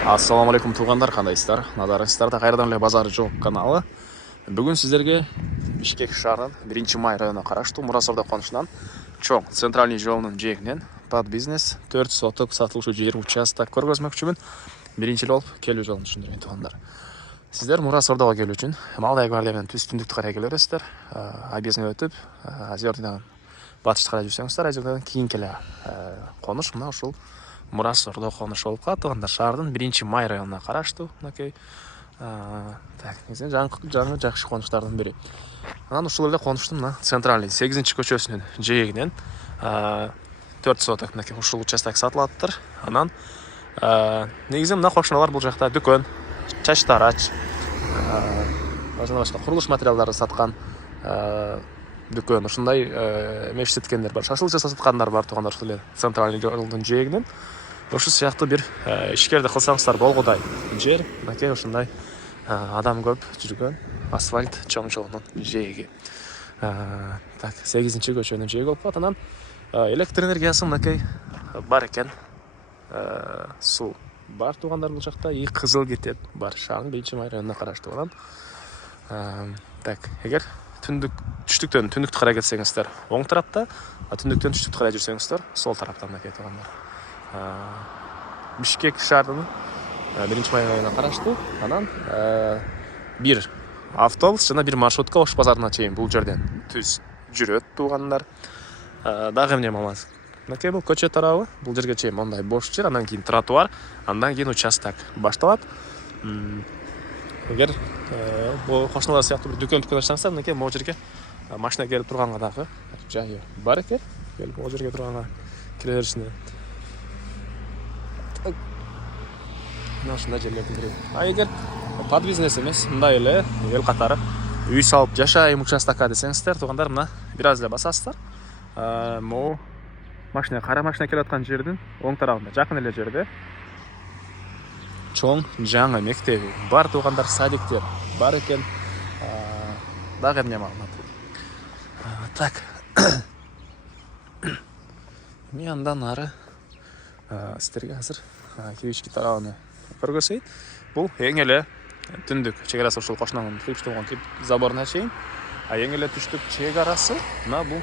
Ассаламу алейкум туғандар, қандайсыздар? Надарыңыздарда қайрадан эле базары жоқ каналы. Бүгін сіздерге Бишкек шаарынын 1-май районуна караштуу Мурас Ордо конушунан чоң центральный жолунун жээгинен под бизнес 4 соток сатылуучу жер участок көргөзмөкчүмүн. Биринчи болуп келүү жолун түшүндүрөйүн туғандар. Сиздер Мурас Ордого келүү үчүн Малдай гвардия менен түндүктү карай келе бересиздер. Объездный өтүп, Азерден батышты карай жүрсөңүздөр, Азерден кийинки эле конуш мына ушул Мурас Ордо конушу болуп калат туғандар. Шаардын 1-май районуна караштуу. Мынакей жаңы жакшы конуштардын бири. Анан ушул эле конуштун мына центральный 8-көчөсүнүн жээгинен 4 соток мынакей ушул участок сатылаттыр. Анан негизи мына кошуналар бул жакта дүкөн, чач тарач, башка курулуш материалдарын саткан дүкөн, ушундай мештеткендер бар, шашлык жасаткандар бар туғандар ушул эле центральный жолдун жээгинен. Ошол сыяктуу бир ишкерди кылсаңыздар болгудай жер, мынакей ушундай адам көп жүргөн асфальт чоң жолдун жээги. 8-көчөнүн жээги болуп калат. Анан электр энергиясы мынакей бар экен. Суу бар туғандар бул жакта, и кызыл кетет бар. Шаардын 1-май районуна караштуу. Анан эгер түштүктү карай кетсеңиздер оң тарапта, түндүктөн түштүктү карай жүрсөңүздөр сол тарапта мынакей туғандар. Бишкек шаарынын 1-май районуна караштуу. Анан бир автобус жана бир маршрутка Ош базарына чейин бул жерден түз жүрөт туғандар. Дагы эмне маалымат? Мынакей бул көчө тарабы, бул жерге чейин мондай бош жер, андан кийин тротуар, андан кийин участок башталат. Эгер бул кошуналар сыяктуу бир дүкөн ачсаңыздар, мынакей могу жерге машина келип турганга дагы жайы бар экен. Келип могу жерге турганга кире беришине. Мына ушундай жерлердин бири. Эгер под бизнес эмес, мындай эле эл катары үй салып жашайм участокка десеңиздер, туғандар мына бир аз эле басасыздар. Могу машина, кара машина келип аткан жердин оң тарабында, жакын эле жерде чоң жаңы мектеби бар туғандар, садиктер бар экен. Дагы эмне маалымат? Мен андан ары сиздерге азыр киришки тарабын көргөзөйүн. Бул эң эле түндүк чек арасы ушул кошунанын кыйпчылган заборуна чейин. Эң эле түштүк чек арасы мына бул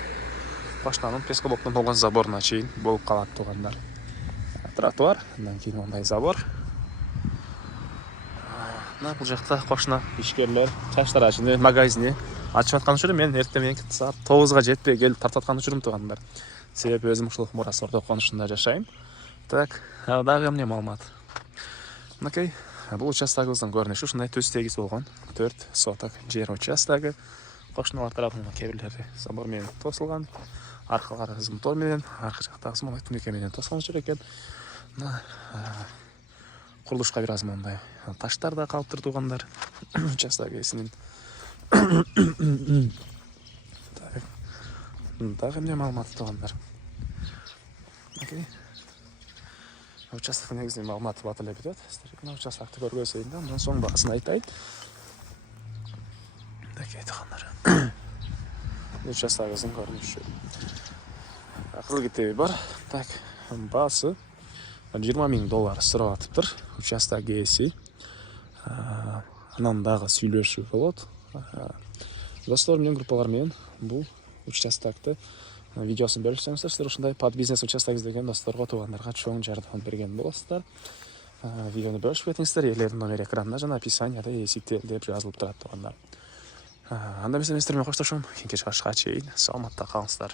кошунанын пескоблоктон болгон заборуна чейин болуп калат туғандар. Тротуар, андан кийин мондай забор. Мына бул жакта кошуна ишкерлер чач тарачыны, магазини ачып аткан учуру мен эртең мененки саат 9га жетпей келип тартып аткан учурум туғандар. Себеби өзүм ушул Мурас Ордо конушунда жашайм. Дагы эмне маалымат? Мынакей бул участогубуздун көрүнүшү ушундай түз тегиз болгон 4 соток жер участогу. Кошуналар тарабынан кээ бирлери забор менен тосулган, аркалары зымтоо менен, аркы жактагысы мондай түнөкө менен тосулган жер экен. Мына курулушка бир аз мондай таштар да калыптыр туғандар. Участок ээсинин. Дагы эмне маалымат туғандар? Участоктун негизги маалыматы бат эле бүтөт. Сиздерге участокты көргөзөйүн да, андан соң баасын айтайын. Мынакей туғандар. Участогубуздун көрүнүшү. Кызыл китеби бар. Баасы $20,000 сурап атыптыр. Участок ээси. Анан дагы сүйлөшүү болот. Достор менен, группалар менен бул участокты видеосын берсеңиздер, сиздер ушундай под бизнес участок издеген досторго, туугандарга чоң жардам берген болосуздар. Видеону бөлүшүп кетиңиздер, ээлердин номери экранда жана описанияда эсикте деп жазылып турат туугандар. Анда эмес эместермен коштошом. Кийинки чыгышка чейин саламатта калыңыздар.